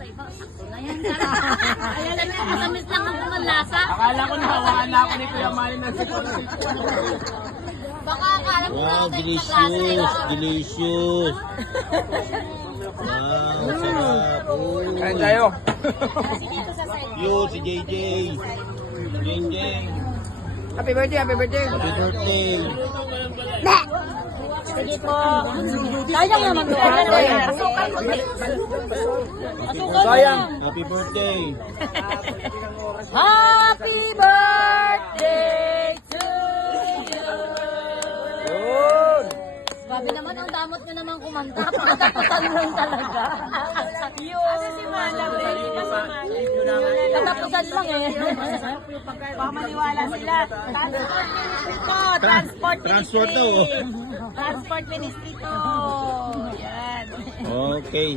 sa iba, sakto na yan. Ayan lang yung matamis lang ang pumalasa. Akala ko nahawakan na ako ni Kuya Manny na Baka akala mo Wow, na sa delicious, delicious. Wow, sarap. Oh. Kain tayo. Yo, si JJ. JJ. Happy birthday, happy birthday. Happy birthday. Sige po. Sayang naman to. Sayang. Happy birthday. Happy birthday to you. Yun. Grabe naman, ang damot nyo naman kumanta. Katapusan lang talaga. Yun. Si Malang. Katapusan lang eh. Baka maniwala sila. Transport Ministry to. Transport Transport daw. Transport Ministry to. Yan. Okay.